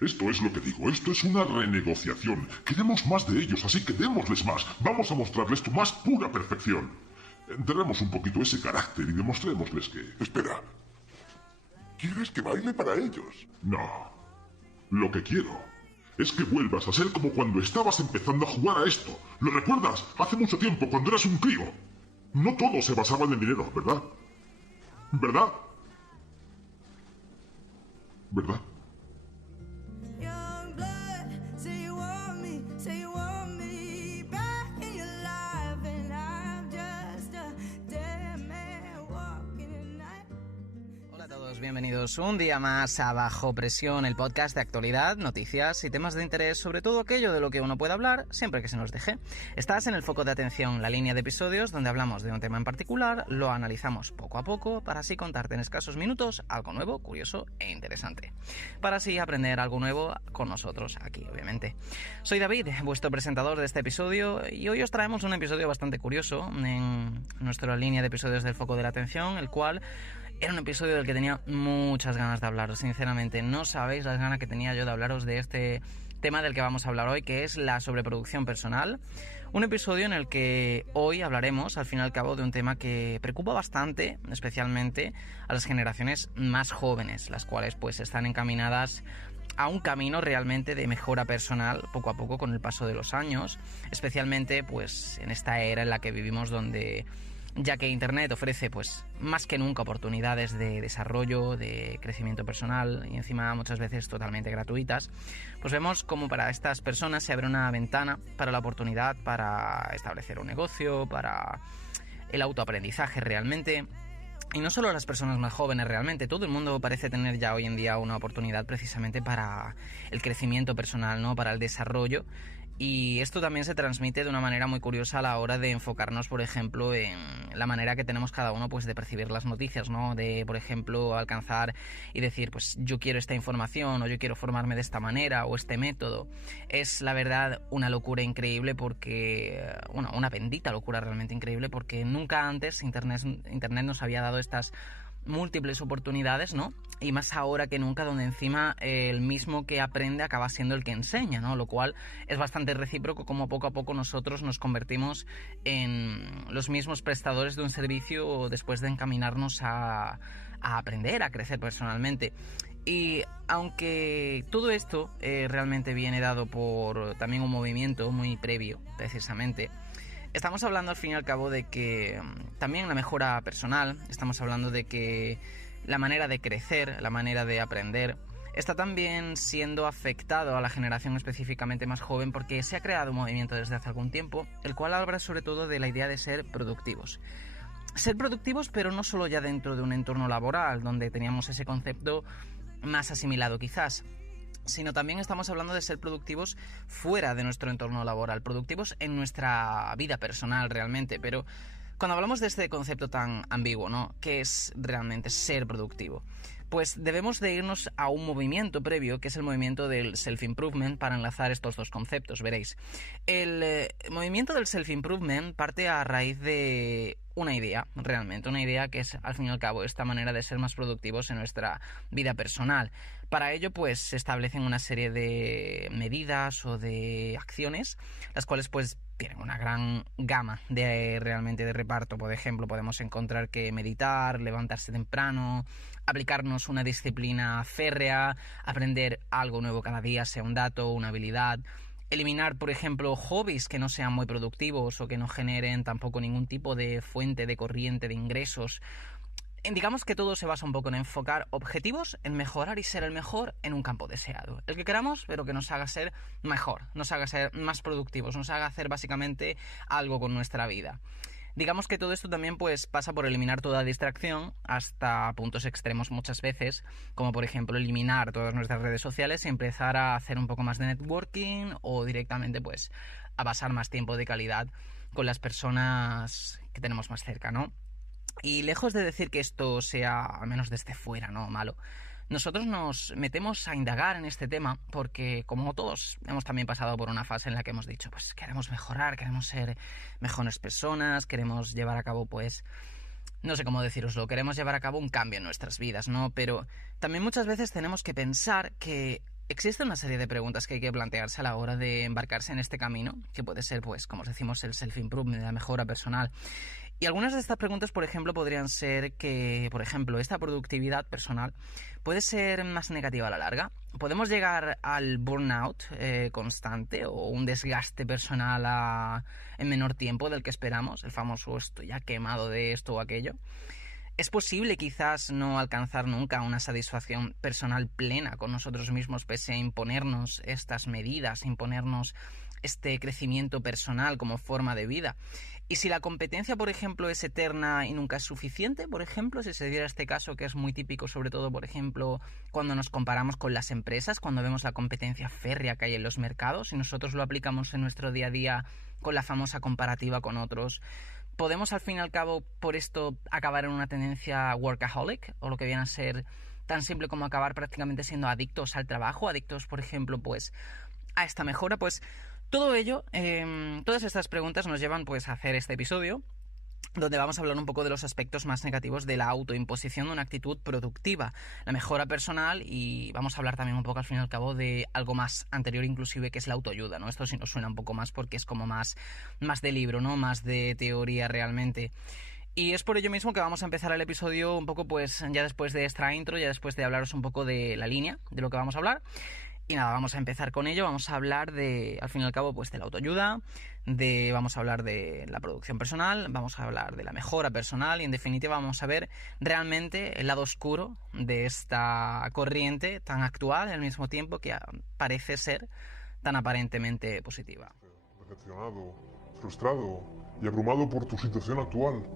Esto es lo que digo, esto es una renegociación. Queremos más de ellos, así que démosles más. Vamos a mostrarles tu más pura perfección. Enterremos un poquito ese carácter y demostrémosles que... Espera. ¿Quieres que baile para ellos? No. Lo que quiero es que vuelvas a ser como cuando estabas empezando a jugar a esto. ¿Lo recuerdas? Hace mucho tiempo, cuando eras un crío. No todo se basaba en el dinero, ¿verdad? ¿Verdad? ¿Verdad? Bienvenidos un día más a Bajo Presión, el podcast de actualidad, noticias y temas de interés sobre todo aquello de lo que uno puede hablar siempre que se nos deje. Estás en el foco de atención, la línea de episodios donde hablamos de un tema en particular, lo analizamos poco a poco para así contarte en escasos minutos algo nuevo, curioso e interesante. Para así aprender algo nuevo con nosotros aquí, obviamente. Soy David, vuestro presentador de este episodio, y hoy os traemos un episodio bastante curioso en nuestra línea de episodios del foco de la atención, el cual... era un episodio del que tenía muchas ganas de hablaros, sinceramente. No sabéis las ganas que tenía yo de hablaros de este tema del que vamos a hablar hoy, que es la sobreproducción personal. Un episodio en el que hoy hablaremos, al fin y al cabo, de un tema que preocupa bastante, especialmente a las generaciones más jóvenes, las cuales pues están encaminadas a un camino realmente de mejora personal poco a poco con el paso de los años, especialmente pues en esta era en la que vivimos donde... ya que Internet ofrece pues más que nunca oportunidades de desarrollo, de crecimiento personal y encima muchas veces totalmente gratuitas, pues vemos como para estas personas se abre una ventana para la oportunidad para establecer un negocio, para el autoaprendizaje realmente. Y no solo las personas más jóvenes realmente, todo el mundo parece tener ya hoy en día una oportunidad precisamente para el crecimiento personal, ¿no? Para el desarrollo. Y esto también se transmite de una manera muy curiosa a la hora de enfocarnos, por ejemplo, en la manera que tenemos cada uno pues de percibir las noticias, ¿no? De, por ejemplo, alcanzar y decir, pues yo quiero esta información o yo quiero formarme de esta manera o este método. Es, la verdad, una locura increíble porque... bueno, una bendita locura realmente increíble porque nunca antes Internet nos había dado estas múltiples oportunidades, ¿no? Y más ahora que nunca, donde encima el mismo que aprende acaba siendo el que enseña, ¿no? Lo cual es bastante recíproco, como poco a poco nosotros nos convertimos en los mismos prestadores de un servicio después de encaminarnos a aprender, a crecer personalmente. Y aunque todo esto realmente viene dado por también un movimiento muy previo, precisamente, estamos hablando al fin y al cabo de que también la mejora personal, estamos hablando de que la manera de crecer, la manera de aprender, está también siendo afectado a la generación específicamente más joven porque se ha creado un movimiento desde hace algún tiempo, el cual habla sobre todo de la idea de ser productivos. Ser productivos, pero no solo ya dentro de un entorno laboral, donde teníamos ese concepto más asimilado quizás, sino también estamos hablando de ser productivos fuera de nuestro entorno laboral, productivos en nuestra vida personal realmente. Pero cuando hablamos de este concepto tan ambiguo, ¿no? ¿Qué es realmente ser productivo? Pues debemos de irnos a un movimiento previo, que es el movimiento del self-improvement, para enlazar estos dos conceptos, veréis. El movimiento del self-improvement parte a raíz de una idea, realmente, una idea que es, al fin y al cabo, esta manera de ser más productivos en nuestra vida personal. Para ello, pues, se establecen una serie de medidas o de acciones, las cuales, pues, tienen una gran gama de realmente de reparto. Por ejemplo, podemos encontrar que meditar, levantarse temprano, aplicarnos una disciplina férrea, aprender algo nuevo cada día, sea un dato, una habilidad, eliminar, por ejemplo, hobbies que no sean muy productivos o que no generen tampoco ningún tipo de fuente de corriente de ingresos. Digamos que todo se basa un poco en enfocar objetivos, en mejorar y ser el mejor en un campo deseado. El que queramos, pero que nos haga ser mejor, nos haga ser más productivos, nos haga hacer básicamente algo con nuestra vida. Digamos que todo esto también pues pasa por eliminar toda distracción hasta puntos extremos muchas veces, como por ejemplo eliminar todas nuestras redes sociales y empezar a hacer un poco más de networking o directamente pues a pasar más tiempo de calidad con las personas que tenemos más cerca, ¿no? Y lejos de decir que esto sea, al menos desde fuera, ¿no?, malo, nosotros nos metemos a indagar en este tema porque, como todos, hemos también pasado por una fase en la que hemos dicho, pues queremos mejorar, queremos ser mejores personas, queremos llevar a cabo, pues, no sé cómo deciroslo, queremos llevar a cabo un cambio en nuestras vidas, ¿no? Pero también muchas veces tenemos que pensar que Existe una serie de preguntas que hay que plantearse a la hora de embarcarse en este camino, que puede ser, pues, como os decimos, el self-improvement, la mejora personal. Y algunas de estas preguntas, por ejemplo, podrían ser que, por ejemplo, esta productividad personal puede ser más negativa a la larga. ¿Podemos llegar al burnout constante o un desgaste personal en menor tiempo del que esperamos? El famoso estoy ya quemado de esto o aquello. ¿Es posible quizás no alcanzar nunca una satisfacción personal plena con nosotros mismos pese a imponernos estas medidas, imponernos este crecimiento personal como forma de vida? Y si la competencia, por ejemplo, es eterna y nunca es suficiente, por ejemplo, si se diera este caso que es muy típico, sobre todo, por ejemplo, cuando nos comparamos con las empresas, cuando vemos la competencia férrea que hay en los mercados y nosotros lo aplicamos en nuestro día a día con la famosa comparativa con otros, ¿podemos al fin y al cabo por esto acabar en una tendencia workaholic? O lo que viene a ser tan simple como acabar prácticamente siendo adictos al trabajo, adictos, por ejemplo, pues a esta mejora. Pues todo ello, todas estas preguntas nos llevan pues a hacer este episodio, donde vamos a hablar un poco de los aspectos más negativos de la autoimposición de una actitud productiva, la mejora personal, y vamos a hablar también un poco al fin y al cabo de algo más anterior inclusive, que es la autoayuda, ¿no? Esto sí nos suena un poco más porque es como más de libro, ¿no? Más de teoría realmente. Y es por ello mismo que vamos a empezar el episodio un poco pues ya después de esta intro, ya después de hablaros un poco de la línea, de lo que vamos a hablar. Y nada, vamos a empezar con ello, vamos a hablar de, al fin y al cabo, pues de la autoayuda, vamos a hablar de la producción personal, vamos a hablar de la mejora personal y en definitiva vamos a ver realmente el lado oscuro de esta corriente tan actual y al mismo tiempo que parece ser tan aparentemente positiva. Decepcionado, frustrado y abrumado por tu situación actual.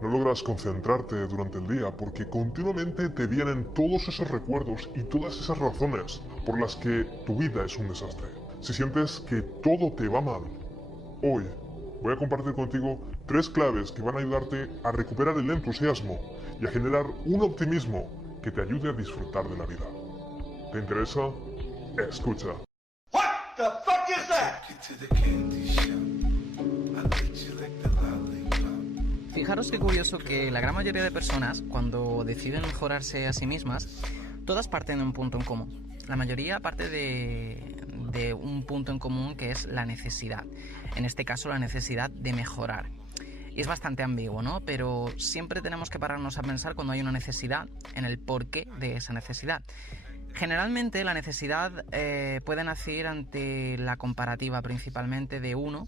No logras concentrarte durante el día porque continuamente te vienen todos esos recuerdos y todas esas razones por las que tu vida es un desastre. Si sientes que todo te va mal, hoy voy a compartir contigo 3 claves que van a ayudarte a recuperar el entusiasmo y a generar un optimismo que te ayude a disfrutar de la vida. ¿Te interesa? Escucha. What the fuck is that? Fijaros qué curioso que la gran mayoría de personas, cuando deciden mejorarse a sí mismas, todas parten de un punto en común. La mayoría parte de un punto en común que es la necesidad. En este caso, la necesidad de mejorar. Y es bastante ambiguo, ¿no? Pero siempre tenemos que pararnos a pensar cuando hay una necesidad, en el porqué de esa necesidad. Generalmente la necesidad puede nacer ante la comparativa principalmente de uno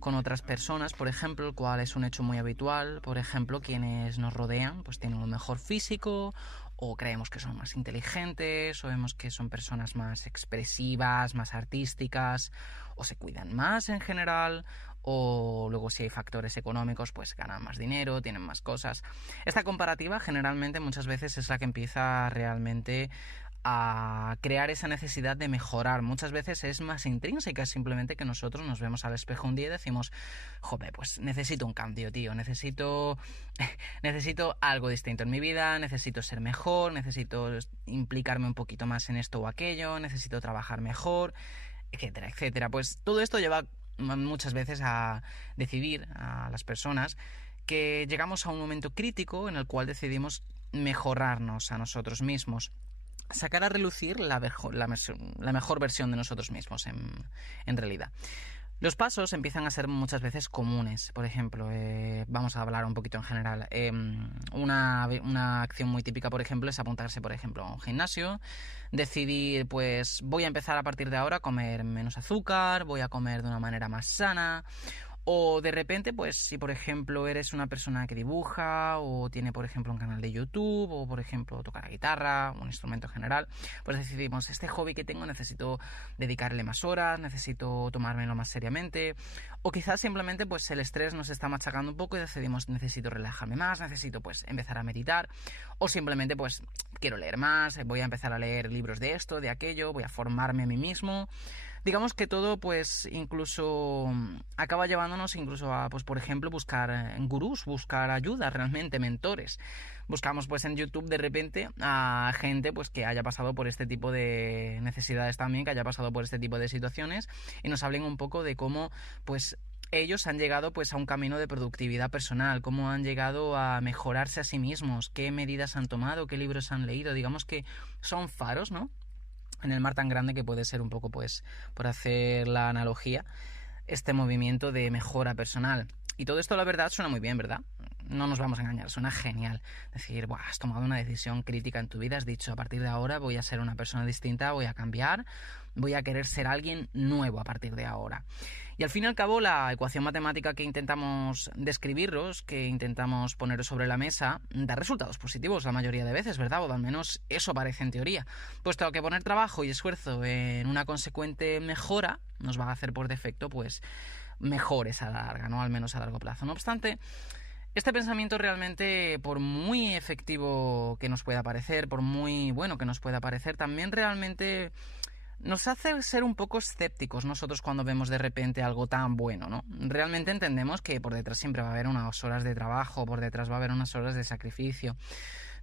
con otras personas, por ejemplo, el cual es un hecho muy habitual. Por ejemplo, quienes nos rodean pues tienen un mejor físico, o creemos que son más inteligentes, o vemos que son personas más expresivas, más artísticas, o se cuidan más en general, o luego si hay factores económicos pues ganan más dinero, tienen más cosas. Esta comparativa generalmente muchas veces es la que empieza realmente a crear esa necesidad de mejorar. Muchas veces es más intrínseca, simplemente que nosotros nos vemos al espejo un día y decimos, joder, pues necesito un cambio, tío, necesito algo distinto en mi vida, necesito ser mejor, necesito implicarme un poquito más en esto o aquello, necesito trabajar mejor, etcétera, etcétera. Pues todo esto lleva muchas veces a decidir a las personas que llegamos a un momento crítico en el cual decidimos mejorarnos a nosotros mismos, sacar a relucir la mejor versión de nosotros mismos en realidad. Los pasos empiezan a ser muchas veces comunes. Por ejemplo, vamos a hablar un poquito en general. Una acción muy típica, por ejemplo, es apuntarse, por ejemplo, a un gimnasio, decidir, pues voy a empezar a partir de ahora a comer menos azúcar, voy a comer de una manera más sana. O de repente, pues si por ejemplo eres una persona que dibuja o tiene por ejemplo un canal de YouTube o por ejemplo toca la guitarra, un instrumento en general, pues decidimos, este hobby que tengo necesito dedicarle más horas, necesito tomármelo más seriamente. O quizás simplemente pues el estrés nos está machacando un poco y decidimos, necesito relajarme más, necesito pues empezar a meditar. O simplemente pues quiero leer más, voy a empezar a leer libros de esto, de aquello, voy a formarme a mí mismo. Digamos que todo, pues, incluso acaba llevándonos incluso a, pues, por ejemplo, buscar gurús, buscar ayuda, realmente, mentores. Buscamos, pues, en YouTube de repente a gente, pues, que haya pasado por este tipo de necesidades también, que haya pasado por este tipo de situaciones y nos hablen un poco de cómo, pues, ellos han llegado, pues, a un camino de productividad personal, cómo han llegado a mejorarse a sí mismos, qué medidas han tomado, qué libros han leído. Digamos que son faros, ¿no?, en el mar tan grande que puede ser un poco, pues, por hacer la analogía, este movimiento de mejora personal. Y todo esto, la verdad, suena muy bien, ¿verdad? No nos vamos a engañar, suena genial. Decir, buah, has tomado una decisión crítica en tu vida, has dicho, a partir de ahora voy a ser una persona distinta, voy a cambiar, voy a querer ser alguien nuevo a partir de ahora. Y al fin y al cabo, la ecuación matemática que intentamos describiros, que intentamos poner sobre la mesa, da resultados positivos la mayoría de veces, ¿verdad? O al menos eso parece en teoría. Puesto que poner trabajo y esfuerzo en una consecuente mejora nos va a hacer por defecto, pues, mejores a la larga, ¿no? Al menos a largo plazo. No obstante, este pensamiento realmente, por muy efectivo que nos pueda parecer, por muy bueno que nos pueda parecer, también realmente nos hace ser un poco escépticos nosotros cuando vemos de repente algo tan bueno, ¿no? Realmente entendemos que por detrás siempre va a haber unas horas de trabajo, por detrás va a haber unas horas de sacrificio,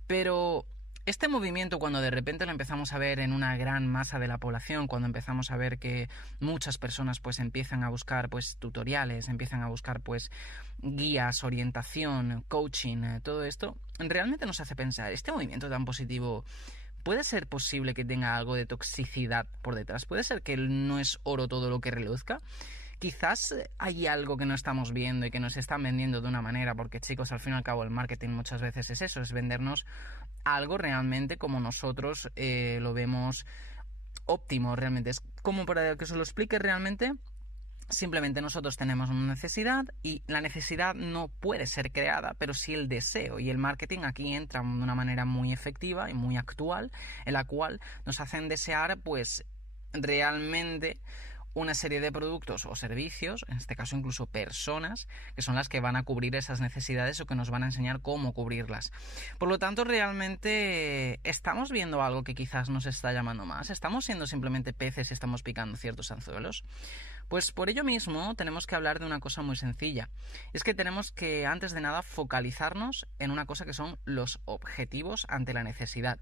pero este movimiento, cuando de repente lo empezamos a ver en una gran masa de la población, cuando empezamos a ver que muchas personas pues empiezan a buscar pues tutoriales, empiezan a buscar pues guías, orientación, coaching, todo esto, realmente nos hace pensar, este movimiento tan positivo, ¿puede ser posible que tenga algo de toxicidad por detrás? ¿Puede ser que no es oro todo lo que reluzca? Quizás hay algo que no estamos viendo y que nos están vendiendo de una manera, porque chicos, al fin y al cabo el marketing muchas veces es eso, es vendernos algo realmente como nosotros lo vemos óptimo, realmente. Es como para que os lo explique realmente. Simplemente nosotros tenemos una necesidad y la necesidad no puede ser creada, pero sí el deseo. Y el marketing aquí entra de una manera muy efectiva y muy actual, en la cual nos hacen desear, pues, realmente una serie de productos o servicios, en este caso incluso personas, que son las que van a cubrir esas necesidades o que nos van a enseñar cómo cubrirlas. Por lo tanto, realmente estamos viendo algo que quizás nos está llamando más. ¿Estamos siendo simplemente peces y estamos picando ciertos anzuelos? Pues por ello mismo tenemos que hablar de una cosa muy sencilla. Es que tenemos que, antes de nada, focalizarnos en una cosa que son los objetivos ante la necesidad.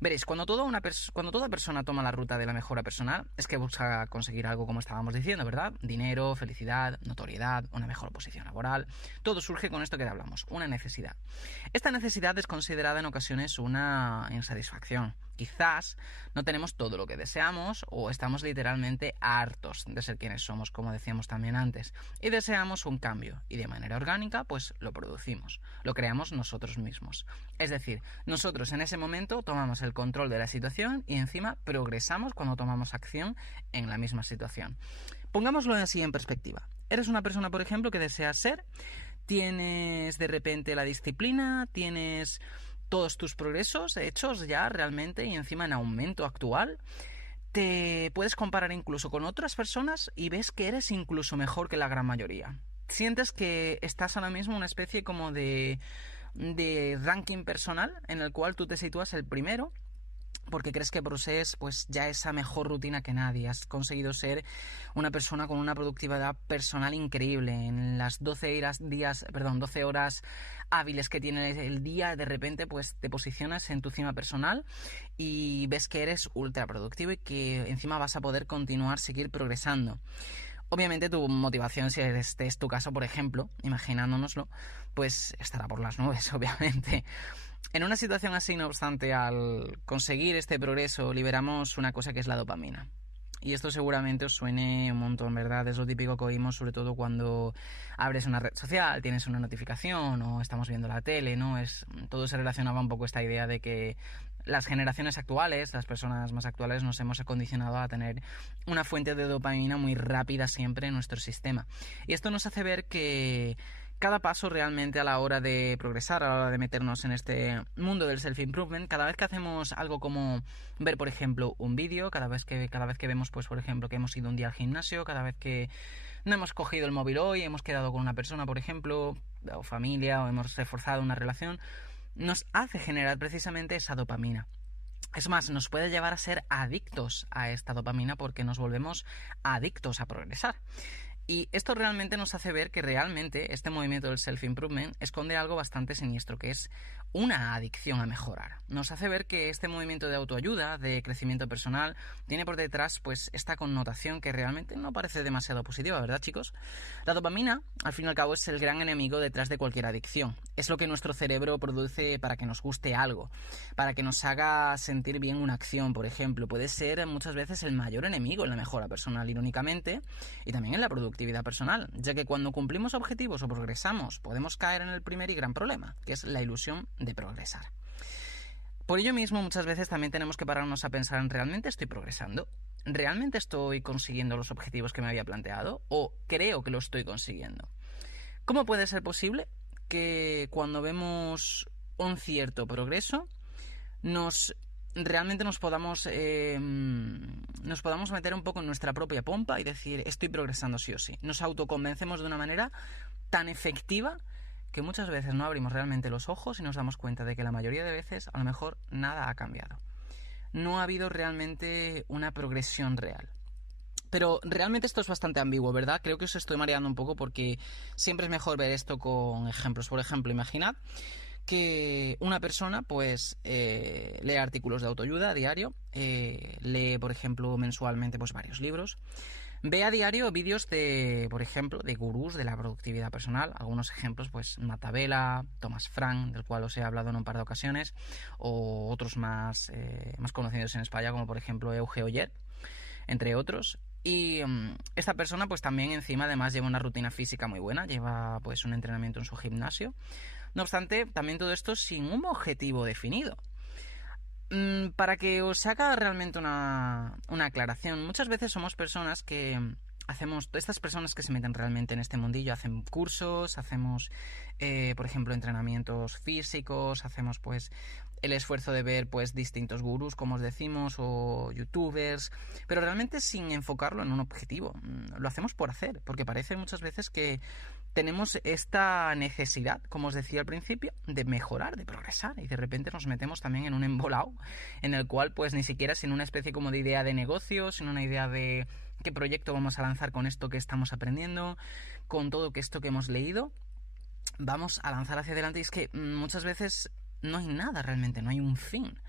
Veréis, cuando toda persona toma la ruta de la mejora personal, es que busca conseguir algo como estábamos diciendo, ¿verdad? Dinero, felicidad, notoriedad, una mejor posición laboral. Todo surge con esto que hablamos, una necesidad. Esta necesidad es considerada en ocasiones una insatisfacción. Quizás no tenemos todo lo que deseamos o estamos literalmente hartos de ser quienes somos, como decíamos también antes, y deseamos un cambio y de manera orgánica pues lo producimos, lo creamos nosotros mismos. Es decir, nosotros en ese momento tomamos el control de la situación y encima progresamos cuando tomamos acción en la misma situación. Pongámoslo así en perspectiva. Eres una persona, por ejemplo, que deseas ser, tienes de repente la disciplina, tienes todos tus progresos hechos ya realmente y encima en aumento actual, te puedes comparar incluso con otras personas y ves que eres incluso mejor que la gran mayoría. Sientes que estás ahora mismo en una especie como de ranking personal en el cual tú te sitúas el primero, porque crees que posees pues ya esa mejor rutina que nadie. Has conseguido ser una persona con una productividad personal increíble. En las 12 horas hábiles que tiene el día, de repente pues te posicionas en tu cima personal y ves que eres ultra productivo y que encima vas a poder seguir progresando. Obviamente tu motivación, si este es tu caso, por ejemplo, imaginándonoslo, pues estará por las nubes, obviamente. En una situación así, no obstante, al conseguir este progreso, liberamos una cosa que es la dopamina. Y esto seguramente os suene un montón, ¿verdad? Es lo típico que oímos, sobre todo cuando abres una red social, tienes una notificación o estamos viendo la tele, ¿no? Todo se relacionaba un poco esta idea de que las generaciones actuales, las personas más actuales, nos hemos acondicionado a tener una fuente de dopamina muy rápida siempre en nuestro sistema. Y esto nos hace ver que cada paso realmente a la hora de progresar, a la hora de meternos en este mundo del self-improvement, cada vez que hacemos algo como ver, por ejemplo, un vídeo, cada vez que vemos, pues, por ejemplo, que hemos ido un día al gimnasio, cada vez que no hemos cogido el móvil hoy, hemos quedado con una persona, por ejemplo, o familia, o hemos reforzado una relación, nos hace generar precisamente esa dopamina. Es más, nos puede llevar a ser adictos a esta dopamina porque nos volvemos adictos a progresar. Y esto realmente nos hace ver que realmente este movimiento del self-improvement esconde algo bastante siniestro, que es una adicción a mejorar. Nos hace ver que este movimiento de autoayuda, de crecimiento personal, tiene por detrás pues esta connotación que realmente no parece demasiado positiva, ¿verdad, chicos? La dopamina, al fin y al cabo, es el gran enemigo detrás de cualquier adicción. Es lo que nuestro cerebro produce para que nos guste algo, para que nos haga sentir bien una acción, por ejemplo. Puede ser muchas veces el mayor enemigo en la mejora personal, irónicamente, y también en la productividad personal, ya que cuando cumplimos objetivos o progresamos, podemos caer en el primer y gran problema, que es la ilusión de progresar. Por ello mismo, muchas veces también tenemos que pararnos a pensar en ¿realmente estoy progresando? ¿Realmente estoy consiguiendo los objetivos que me había planteado? ¿O creo que lo estoy consiguiendo? ¿Cómo puede ser posible que cuando vemos un cierto progreso realmente nos podamos meter un poco en nuestra propia pompa y decir estoy progresando sí o sí? Nos autoconvencemos de una manera tan efectiva que muchas veces no abrimos realmente los ojos y nos damos cuenta de que la mayoría de veces a lo mejor nada ha cambiado. No ha habido realmente una progresión real. Pero realmente esto es bastante ambiguo, ¿verdad? Creo que os estoy mareando un poco porque siempre es mejor ver esto con ejemplos. Por ejemplo, imaginad que una persona pues lee artículos de autoayuda a diario, lee, por ejemplo, mensualmente pues varios libros. Ve a diario vídeos de, por ejemplo, de gurús de la productividad personal. Algunos ejemplos, pues Matabela, Thomas Frank, del cual os he hablado en un par de ocasiones, o otros más conocidos en España, como por ejemplo Euge Oller, entre otros. Y esta persona pues también encima además lleva una rutina física muy buena, lleva pues un entrenamiento en su gimnasio. No obstante, también todo esto sin un objetivo definido. Para que os haga realmente una aclaración, muchas veces somos personas que hacemos, estas personas que se meten realmente en este mundillo, hacen cursos, hacemos, por ejemplo, entrenamientos físicos, hacemos pues el esfuerzo de ver pues distintos gurús, como os decimos, o youtubers, pero realmente sin enfocarlo en un objetivo. Lo hacemos por hacer, porque parece muchas veces que tenemos esta necesidad, como os decía al principio, de mejorar, de progresar, y de repente nos metemos también en un embolado en el cual pues ni siquiera sin una especie como de idea de negocio, sin una idea de qué proyecto vamos a lanzar con esto que estamos aprendiendo, con todo esto que hemos leído, vamos a lanzar hacia adelante. Y es que muchas veces no hay nada realmente, no hay un fin.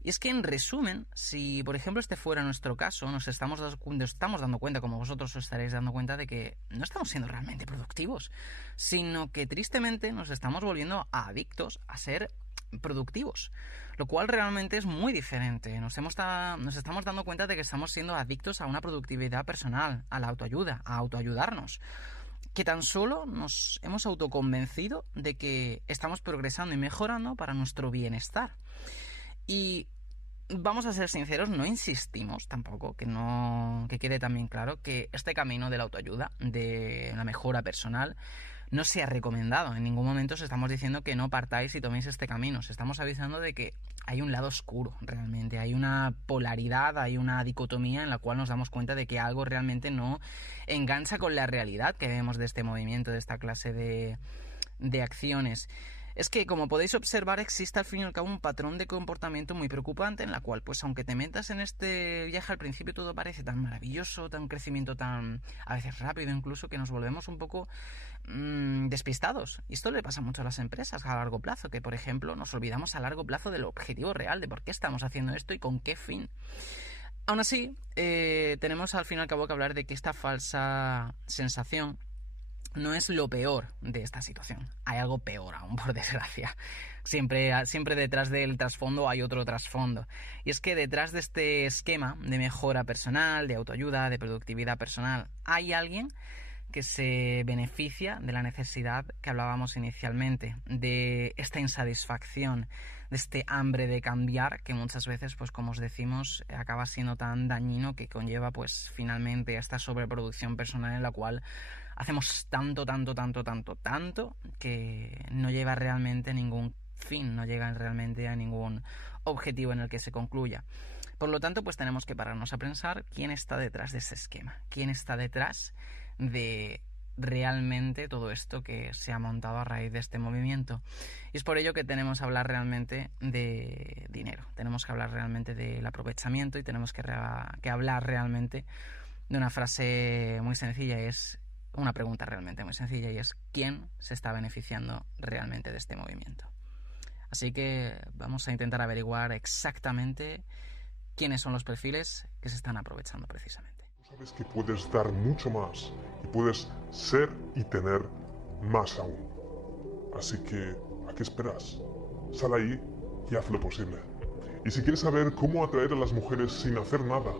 Y es que en resumen, si por ejemplo este fuera nuestro caso, nos estamos dando cuenta, como vosotros os estaréis dando cuenta, de que no estamos siendo realmente productivos, sino que tristemente nos estamos volviendo adictos a ser productivos, lo cual realmente es muy diferente. Nos estamos dando cuenta de que estamos siendo adictos a una productividad personal, a la autoayuda, a autoayudarnos, que tan solo nos hemos autoconvencido de que estamos progresando y mejorando para nuestro bienestar. Y vamos a ser sinceros, no insistimos tampoco, que quede también claro que este camino de la autoayuda, de la mejora personal, no se ha recomendado. En ningún momento os estamos diciendo que no partáis y toméis este camino. Os estamos avisando de que hay un lado oscuro realmente, hay una polaridad, hay una dicotomía en la cual nos damos cuenta de que algo realmente no engancha con la realidad que vemos de este movimiento, de esta clase de acciones. Es que, como podéis observar, existe al fin y al cabo un patrón de comportamiento muy preocupante en la cual, pues aunque te metas en este viaje al principio todo parece tan maravilloso, tan crecimiento tan a veces rápido incluso, que nos volvemos un poco despistados. Y esto le pasa mucho a las empresas a largo plazo, que por ejemplo nos olvidamos a largo plazo del objetivo real, de por qué estamos haciendo esto y con qué fin. Aún así, tenemos al fin y al cabo que hablar de que esta falsa sensación no es lo peor de esta situación. Hay algo peor aún, por desgracia. Siempre detrás del trasfondo hay otro trasfondo. Y es que detrás de este esquema de mejora personal, de autoayuda, de productividad personal, hay alguien que se beneficia de la necesidad que hablábamos inicialmente, de esta insatisfacción, de este hambre de cambiar, que muchas veces, pues como os decimos, acaba siendo tan dañino que conlleva pues finalmente esta sobreproducción personal en la cual hacemos tanto que no lleva realmente a ningún fin, no llega realmente a ningún objetivo en el que se concluya. Por lo tanto, pues tenemos que pararnos a pensar quién está detrás de ese esquema, quién está detrás de realmente todo esto que se ha montado a raíz de este movimiento. Y es por ello que tenemos que hablar realmente de dinero, tenemos que hablar realmente del aprovechamiento y tenemos que hablar realmente de una frase muy sencilla, es una pregunta realmente muy sencilla, y es ¿quién se está beneficiando realmente de este movimiento? Así que vamos a intentar averiguar exactamente quiénes son los perfiles que se están aprovechando precisamente. Sabes que puedes dar mucho más y puedes ser y tener más aún. Así que, ¿a qué esperas? Sal ahí y haz lo posible. Y si quieres saber cómo atraer a las mujeres sin hacer nada,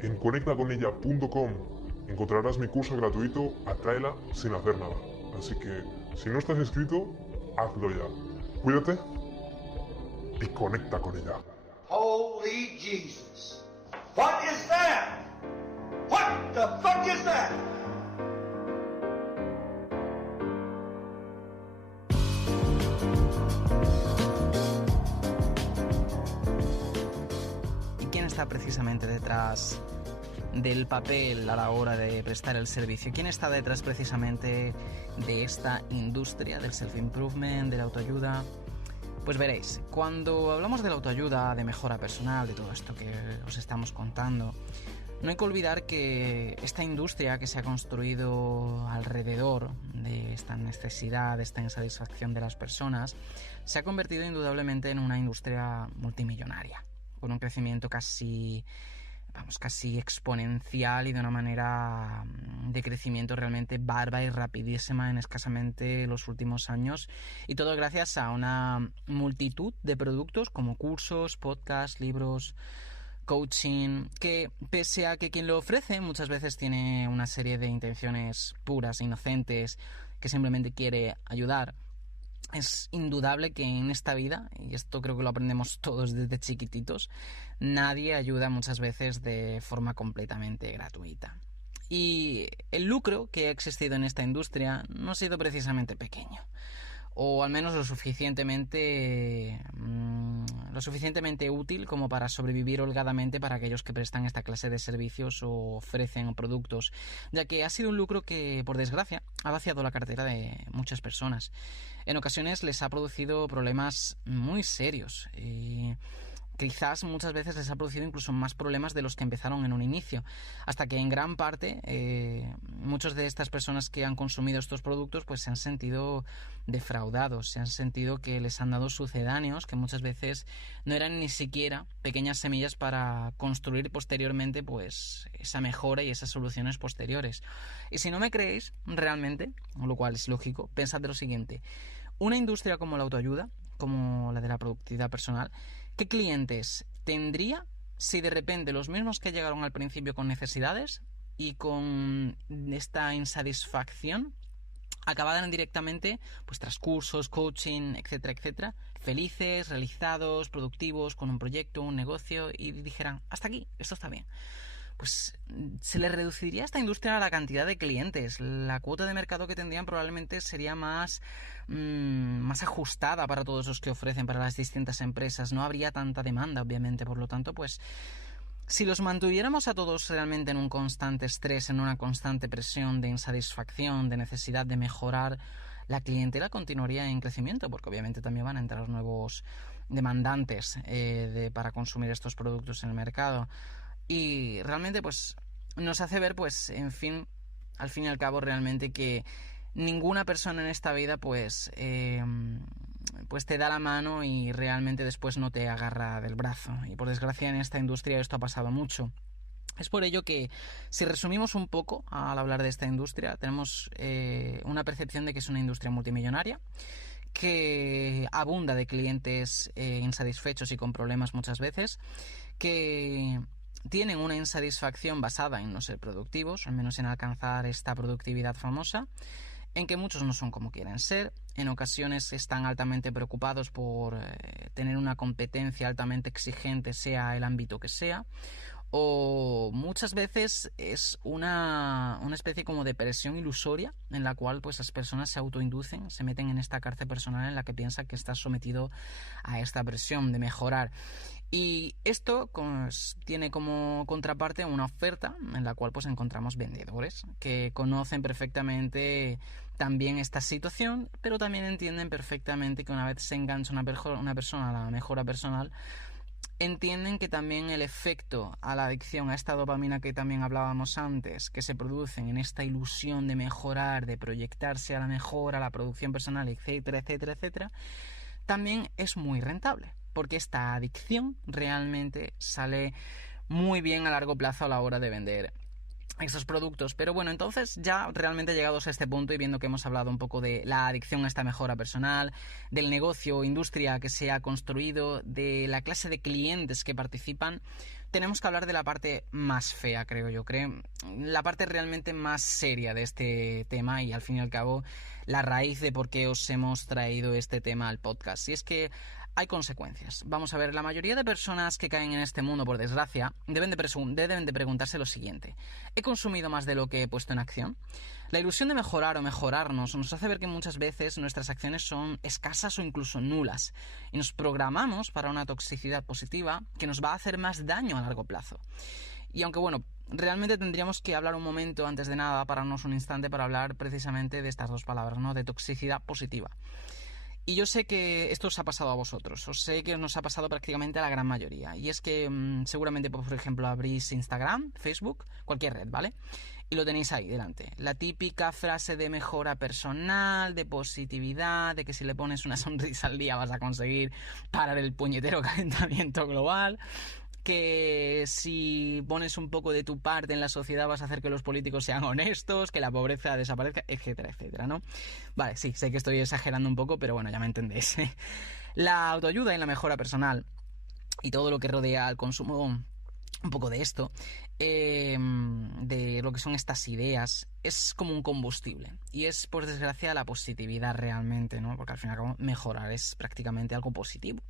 en conectaconella.com encontrarás mi curso gratuito Atráela sin hacer nada. Así que, si no estás inscrito, hazlo ya. Cuídate y conecta con ella. Holy Jesus. What is that? What the fuck is that? ¿Y quién está precisamente detrás del papel a la hora de prestar el servicio? ¿Quién está detrás precisamente de esta industria del self-improvement, de la autoayuda? Pues veréis, cuando hablamos de la autoayuda, de mejora personal, de todo esto que os estamos contando, no hay que olvidar que esta industria que se ha construido alrededor de esta necesidad, de esta insatisfacción de las personas, se ha convertido indudablemente en una industria multimillonaria, con un crecimiento casi exponencial y de una manera de crecimiento realmente bárbara y rapidísima en escasamente los últimos años, y todo gracias a una multitud de productos como cursos, podcasts, libros, coaching, que pese a que quien lo ofrece muchas veces tiene una serie de intenciones puras e inocentes, que simplemente quiere ayudar, es indudable que en esta vida, y esto creo que lo aprendemos todos desde chiquititos, nadie ayuda muchas veces de forma completamente gratuita. Y el lucro que ha existido en esta industria no ha sido precisamente pequeño, o al menos lo suficientemente útil como para sobrevivir holgadamente para aquellos que prestan esta clase de servicios o ofrecen productos, ya que ha sido un lucro que, por desgracia, ha vaciado la cartera de muchas personas. En ocasiones les ha producido problemas muy serios y quizás muchas veces les ha producido incluso más problemas de los que empezaron en un inicio, hasta que en gran parte muchas de estas personas que han consumido estos productos pues se han sentido defraudados, se han sentido que les han dado sucedáneos que muchas veces no eran ni siquiera pequeñas semillas para construir posteriormente pues esa mejora y esas soluciones posteriores. Y si no me creéis realmente, lo cual es lógico, pensad de lo siguiente: una industria como la autoayuda, como la de la productividad personal, ¿qué clientes tendría si de repente los mismos que llegaron al principio con necesidades y con esta insatisfacción acabaran directamente pues tras cursos, coaching, etcétera, etcétera, felices, realizados, productivos, con un proyecto, un negocio, y dijeran, hasta aquí, esto está bien? Pues se le reduciría a esta industria la cantidad de clientes. La cuota de mercado que tendrían probablemente sería más ajustada para todos los que ofrecen, para las distintas empresas. No habría tanta demanda, obviamente. Por lo tanto, pues si los mantuviéramos a todos realmente en un constante estrés, en una constante presión de insatisfacción, de necesidad de mejorar, la clientela continuaría en crecimiento, porque obviamente también van a entrar nuevos demandantes para consumir estos productos en el mercado. Y realmente pues nos hace ver pues al fin y al cabo realmente que ninguna persona en esta vida pues te da la mano y realmente después no te agarra del brazo, y por desgracia en esta industria esto ha pasado mucho. Es por ello que, si resumimos un poco al hablar de esta industria, tenemos una percepción de que es una industria multimillonaria, que abunda de clientes insatisfechos y con problemas muchas veces, que tienen una insatisfacción basada en no ser productivos, al menos en alcanzar esta productividad famosa, en que muchos no son como quieren ser, en ocasiones están altamente preocupados por tener una competencia altamente exigente, sea el ámbito que sea, o muchas veces es una especie como de presión ilusoria en la cual pues las personas se autoinducen, se meten en esta cárcel personal en la que piensa que está sometido a esta presión de mejorar. Y esto tiene como contraparte una oferta en la cual pues encontramos vendedores que conocen perfectamente también esta situación, pero también entienden perfectamente que una vez se engancha una persona a la mejora personal, entienden que también el efecto a la adicción, a esta dopamina que también hablábamos antes, que se producen en esta ilusión de mejorar, de proyectarse a la mejora, a la producción personal, etcétera, etcétera, etcétera, también es muy rentable, porque esta adicción realmente sale muy bien a largo plazo a la hora de vender estos productos. Pero bueno, entonces ya realmente llegados a este punto y viendo que hemos hablado un poco de la adicción a esta mejora personal, del negocio o industria que se ha construido, de la clase de clientes que participan, tenemos que hablar de la parte más fea, creo yo, la parte realmente más seria de este tema y al fin y al cabo la raíz de por qué os hemos traído este tema al podcast. Y es que hay consecuencias. Vamos a ver, la mayoría de personas que caen en este mundo, por desgracia, deben de preguntarse lo siguiente: ¿he consumido más de lo que he puesto en acción? La ilusión de mejorar o mejorarnos nos hace ver que muchas veces nuestras acciones son escasas o incluso nulas y nos programamos para una toxicidad positiva que nos va a hacer más daño a largo plazo. Y aunque bueno, realmente tendríamos que hablar un momento antes de nada, pararnos un instante para hablar precisamente de estas dos palabras, ¿no? De toxicidad positiva. Y yo sé que esto os ha pasado a vosotros, os sé que nos ha pasado prácticamente a la gran mayoría. Y es que seguramente, por ejemplo, abrís Instagram, Facebook, cualquier red, ¿vale? Y lo tenéis ahí delante. La típica frase de mejora personal, de positividad, de que si le pones una sonrisa al día vas a conseguir parar el puñetero calentamiento global, que si pones un poco de tu parte en la sociedad vas a hacer que los políticos sean honestos, que la pobreza desaparezca, etcétera, etcétera, ¿no? Vale, sí, sé que estoy exagerando un poco, pero bueno, ya me entendéis. La autoayuda y la mejora personal y todo lo que rodea al consumo, un poco de esto, de lo que son estas ideas, es como un combustible. Y es, por desgracia, la positividad realmente, ¿no? Porque al fin y al cabo mejorar es prácticamente algo positivo.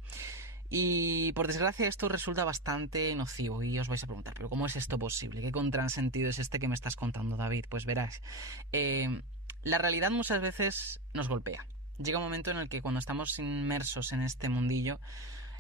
Y por desgracia esto resulta bastante nocivo y os vais a preguntar, ¿pero cómo es esto posible? ¿Qué contrasentido es este que me estás contando, David? Pues verás, la realidad muchas veces nos golpea. Llega un momento en el que cuando estamos inmersos en este mundillo,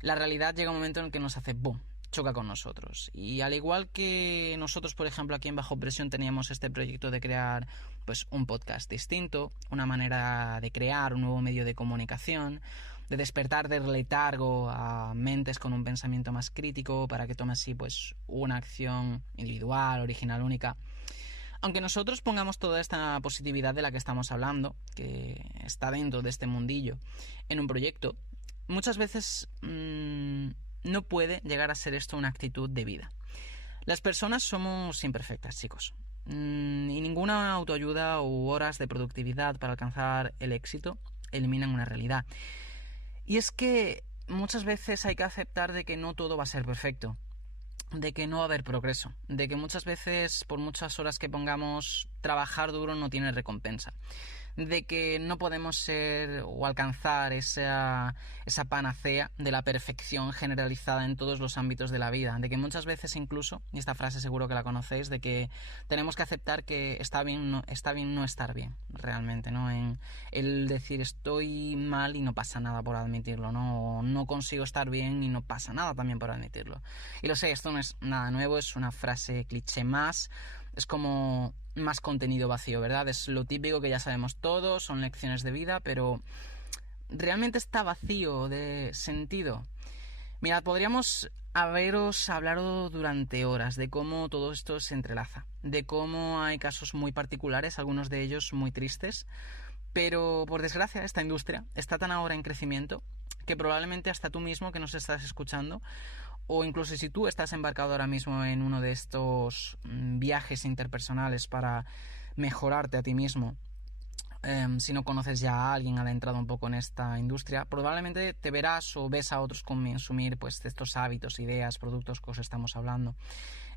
la realidad llega un momento en el que nos hace ¡boom! Choca con nosotros. Y al igual que nosotros, por ejemplo, aquí en Bajo Presión teníamos este proyecto de crear pues un podcast distinto, una manera de crear un nuevo medio de comunicación, de despertar del letargo a mentes con un pensamiento más crítico para que tome así pues una acción individual, original, única. Aunque nosotros pongamos toda esta positividad de la que estamos hablando, que está dentro de este mundillo, en un proyecto, muchas veces no puede llegar a ser esto una actitud de vida. Las personas somos imperfectas, chicos. Y ninguna autoayuda u horas de productividad para alcanzar el éxito eliminan una realidad. Y es que muchas veces hay que aceptar de que no todo va a ser perfecto, de que no va a haber progreso, de que muchas veces, por muchas horas que pongamos, trabajar duro no tiene recompensa, de que no podemos ser o alcanzar esa panacea de la perfección generalizada en todos los ámbitos de la vida, de que muchas veces incluso, y esta frase seguro que la conocéis, de que tenemos que aceptar que está bien no estar bien, realmente, ¿no? En el decir estoy mal y no pasa nada por admitirlo, ¿no? O no consigo estar bien y no pasa nada también por admitirlo. Y lo sé, esto no es nada nuevo, es una frase cliché más, es como más contenido vacío, ¿verdad? Es lo típico que ya sabemos todos, son lecciones de vida, pero realmente está vacío de sentido. Mirad, podríamos haberos hablado durante horas de cómo todo esto se entrelaza, de cómo hay casos muy particulares, algunos de ellos muy tristes, pero por desgracia esta industria está tan ahora en crecimiento que probablemente hasta tú mismo que nos estás escuchando, o incluso si tú estás embarcado ahora mismo en uno de estos viajes interpersonales para mejorarte a ti mismo, si no conoces ya a alguien adentrado un poco en esta industria, probablemente te verás o ves a otros consumir pues estos hábitos, ideas, productos que os estamos hablando.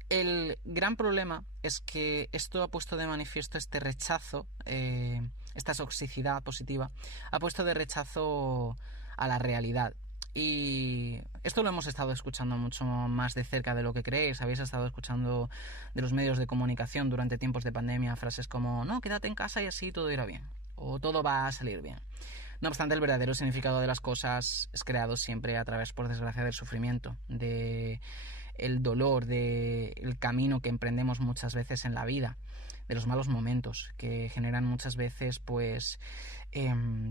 El gran problema es que esto ha puesto de manifiesto este rechazo, esta toxicidad positiva, ha puesto de rechazo a la realidad. Y esto lo hemos estado escuchando mucho más de cerca de lo que creéis. Habéis estado escuchando de los medios de comunicación durante tiempos de pandemia frases como no, quédate en casa y así todo irá bien, o todo va a salir bien. No obstante, el verdadero significado de las cosas es creado siempre a través, por desgracia, del sufrimiento, de el dolor, del camino que emprendemos muchas veces en la vida, de los malos momentos que generan muchas veces pues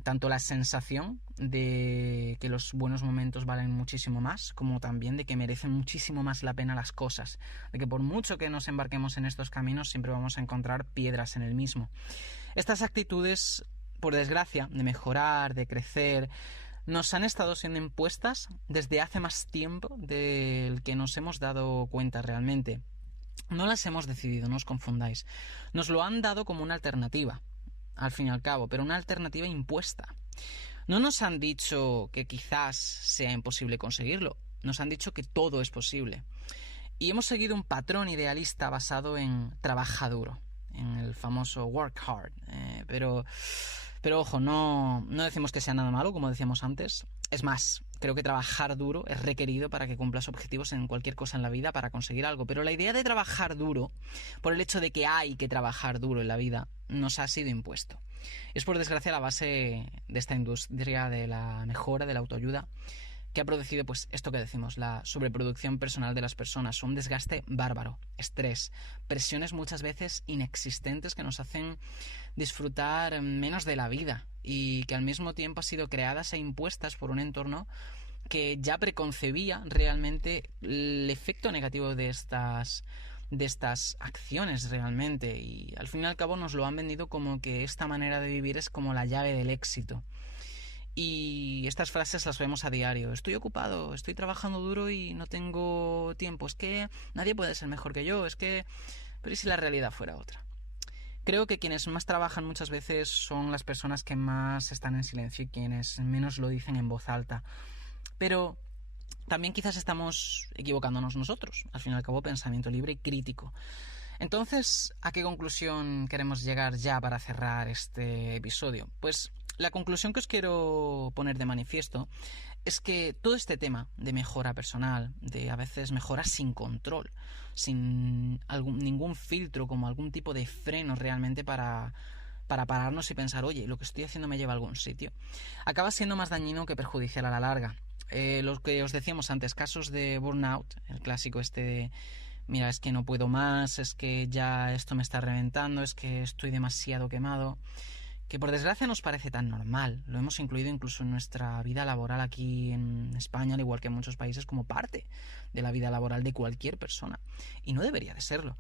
tanto la sensación de que los buenos momentos valen muchísimo más, como también de que merecen muchísimo más la pena las cosas, de que por mucho que nos embarquemos en estos caminos siempre vamos a encontrar piedras en el mismo. Estas actitudes, por desgracia, de mejorar, de crecer, nos han estado siendo impuestas desde hace más tiempo del que nos hemos dado cuenta realmente. No las hemos decidido, no os confundáis. Nos lo han dado como una alternativa, al fin y al cabo, pero una alternativa impuesta. No nos han dicho que quizás sea imposible conseguirlo, nos han dicho que todo es posible. Y hemos seguido un patrón idealista basado en trabaja duro, en el famoso work hard. Pero ojo, no decimos que sea nada malo, como decíamos antes. Es más, creo que trabajar duro es requerido para que cumplas objetivos en cualquier cosa en la vida para conseguir algo. Pero la idea de trabajar duro, por el hecho de que hay que trabajar duro en la vida, nos ha sido impuesto. Es por desgracia la base de esta industria de la mejora, de la autoayuda, que ha producido pues esto que decimos, la sobreproducción personal de las personas, un desgaste bárbaro, estrés, presiones muchas veces inexistentes que nos hacen disfrutar menos de la vida y que al mismo tiempo han sido creadas e impuestas por un entorno que ya preconcebía realmente el efecto negativo de estas acciones realmente, y al fin y al cabo nos lo han vendido como que esta manera de vivir es como la llave del éxito. Y estas frases las vemos a diario. Estoy ocupado, estoy trabajando duro y no tengo tiempo. Es que nadie puede ser mejor que yo. Pero ¿y si la realidad fuera otra? Creo que quienes más trabajan muchas veces son las personas que más están en silencio y quienes menos lo dicen en voz alta. Pero también quizás estamos equivocándonos nosotros. Al fin y al cabo, pensamiento libre y crítico. Entonces, ¿a qué conclusión queremos llegar ya para cerrar este episodio? Pues la conclusión que os quiero poner de manifiesto es que todo este tema de mejora personal, de a veces mejora sin control, sin ningún filtro, como algún tipo de freno realmente para pararnos y pensar, oye, lo que estoy haciendo me lleva a algún sitio, acaba siendo más dañino que perjudicial a la larga. Lo que os decíamos antes, casos de burnout, el clásico este de mira, es que no puedo más, es que ya esto me está reventando, es que estoy demasiado quemado, que por desgracia nos parece tan normal. Lo hemos incluido incluso en nuestra vida laboral aquí en España, al igual que en muchos países, como parte de la vida laboral de cualquier persona. Y no debería de serlo.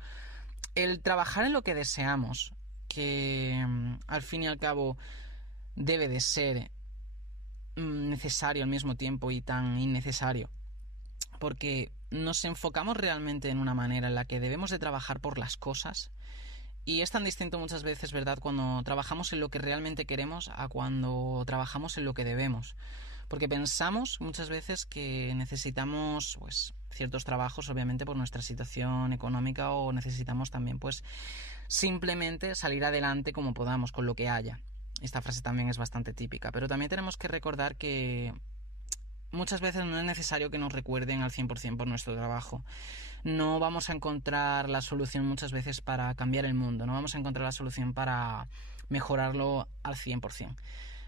El trabajar en lo que deseamos, que al fin y al cabo debe de ser necesario al mismo tiempo y tan innecesario, porque nos enfocamos realmente en una manera en la que debemos de trabajar por las cosas. Y es tan distinto muchas veces, ¿verdad?, cuando trabajamos en lo que realmente queremos a cuando trabajamos en lo que debemos. Porque pensamos muchas veces que necesitamos pues ciertos trabajos, obviamente, por nuestra situación económica, o necesitamos también pues simplemente salir adelante como podamos, con lo que haya. Esta frase también es bastante típica. Pero también tenemos que recordar que muchas veces no es necesario que nos recuerden al 100% por nuestro trabajo. No vamos a encontrar la solución muchas veces para cambiar el mundo, no vamos a encontrar la solución para mejorarlo al 100%.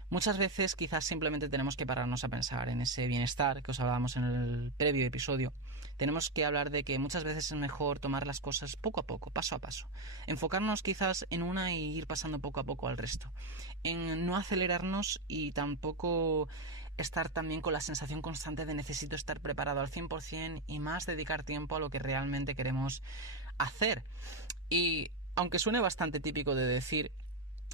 Muchas veces quizás simplemente tenemos que pararnos a pensar en ese bienestar que os hablábamos en el previo episodio. Tenemos que hablar de que muchas veces es mejor tomar las cosas poco a poco, paso a paso. Enfocarnos quizás en una y ir pasando poco a poco al resto. En no acelerarnos y tampoco estar también con la sensación constante de necesito estar preparado al 100% y más dedicar tiempo a lo que realmente queremos hacer. Y aunque suene bastante típico de decir,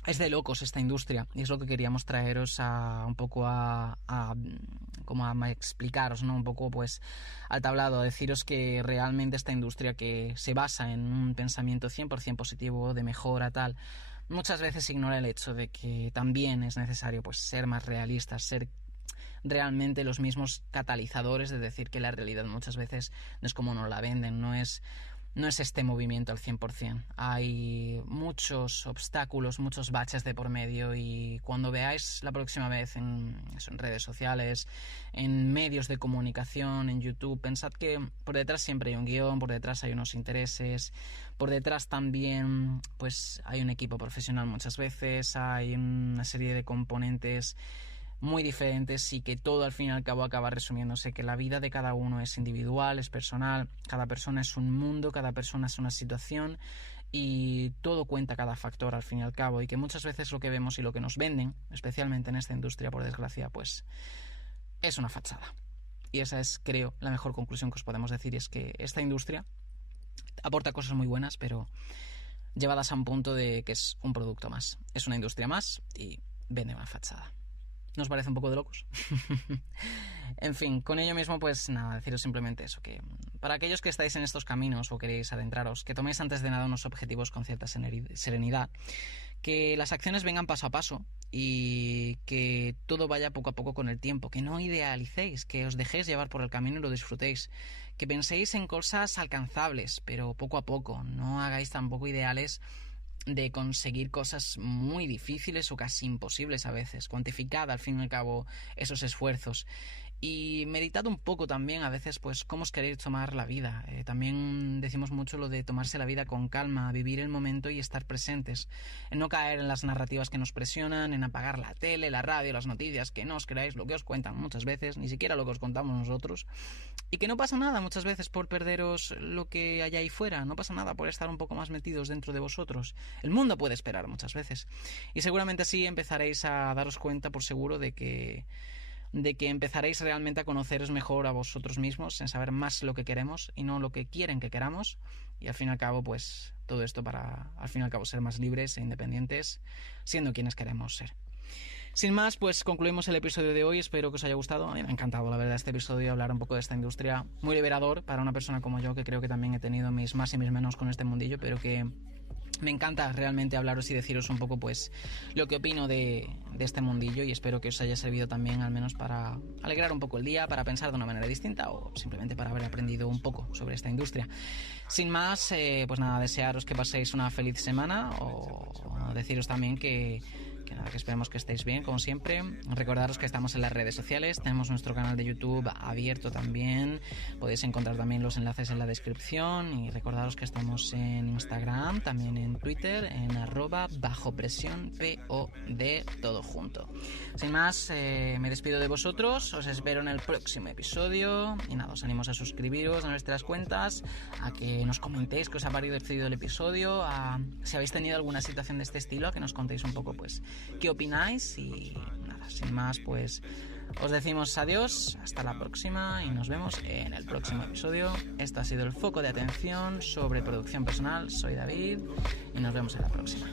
es de locos esta industria, y es lo que queríamos traeros un poco a explicaros, ¿no? Un poco pues al tablado, a deciros que realmente esta industria, que se basa en un pensamiento 100% positivo, de mejora, tal, muchas veces ignora el hecho de que también es necesario pues ser más realistas, ser realmente los mismos catalizadores, de decir que la realidad muchas veces no es como nos la venden, no es este movimiento al 100%. Hay muchos obstáculos, muchos baches de por medio, y cuando veáis la próxima vez en redes sociales, en medios de comunicación, en YouTube, pensad que por detrás siempre hay un guión, por detrás hay unos intereses, por detrás también pues hay un equipo profesional muchas veces, hay una serie de componentes muy diferentes, y que todo al fin y al cabo acaba resumiéndose que la vida de cada uno es individual, es personal, cada persona es un mundo, cada persona es una situación, y todo cuenta, cada factor al fin y al cabo, y que muchas veces lo que vemos y lo que nos venden, especialmente en esta industria, por desgracia, pues es una fachada. Y esa es, creo, la mejor conclusión que os podemos decir, es que esta industria aporta cosas muy buenas, pero llevadas a un punto de que es un producto más, es una industria más y vende una fachada. ¿Nos parece un poco de locos? En fin, con ello mismo, pues nada, deciros simplemente eso, que para aquellos que estáis en estos caminos o queréis adentraros, que toméis antes de nada unos objetivos con cierta serenidad, que las acciones vengan paso a paso y que todo vaya poco a poco con el tiempo, que no idealicéis, que os dejéis llevar por el camino y lo disfrutéis, que penséis en cosas alcanzables, pero poco a poco, no hagáis tampoco ideales de conseguir cosas muy difíciles o casi imposibles a veces. Cuantificad al fin y al cabo esos esfuerzos y meditad un poco también a veces pues cómo os queréis tomar la vida. También decimos mucho lo de tomarse la vida con calma, vivir el momento y estar presentes, en no caer en las narrativas que nos presionan, en apagar la tele, la radio, las noticias, que no os creáis lo que os cuentan muchas veces, ni siquiera lo que os contamos nosotros, y que no pasa nada muchas veces por perderos lo que hay ahí fuera, no pasa nada por estar un poco más metidos dentro de vosotros. El mundo puede esperar muchas veces y seguramente así empezaréis a daros cuenta por seguro de que empezaréis realmente a conoceros mejor a vosotros mismos, en saber más lo que queremos y no lo que quieren que queramos, y al fin y al cabo pues todo esto para al fin y al cabo ser más libres e independientes siendo quienes queremos ser. Sin más, pues concluimos el episodio de hoy. Espero que os haya gustado. A mí me ha encantado, la verdad, este episodio, hablar un poco de esta industria. Muy liberador para una persona como yo, que creo que también he tenido mis más y mis menos con este mundillo, pero que me encanta realmente hablaros y deciros un poco pues lo que opino de este mundillo, y espero que os haya servido también al menos para alegrar un poco el día, para pensar de una manera distinta o simplemente para haber aprendido un poco sobre esta industria. Sin más, pues nada, desearos que paséis una feliz semana o deciros también que nada, que esperemos que estéis bien, como siempre. Recordaros que estamos en las redes sociales, tenemos nuestro canal de YouTube abierto también, podéis encontrar también los enlaces en la descripción, y recordaros que estamos en Instagram, también en Twitter, en @bajopresión_pod, todo junto. Sin más, me despido de vosotros, os espero en el próximo episodio, y nada, os animo a suscribiros a nuestras cuentas, a que nos comentéis qué os ha parecido el episodio, a si habéis tenido alguna situación de este estilo, a que nos contéis un poco pues qué opináis, y nada, sin más, pues os decimos adiós, hasta la próxima y nos vemos en el próximo episodio. Esto ha sido el foco de atención sobre producción personal. Soy David y nos vemos en la próxima.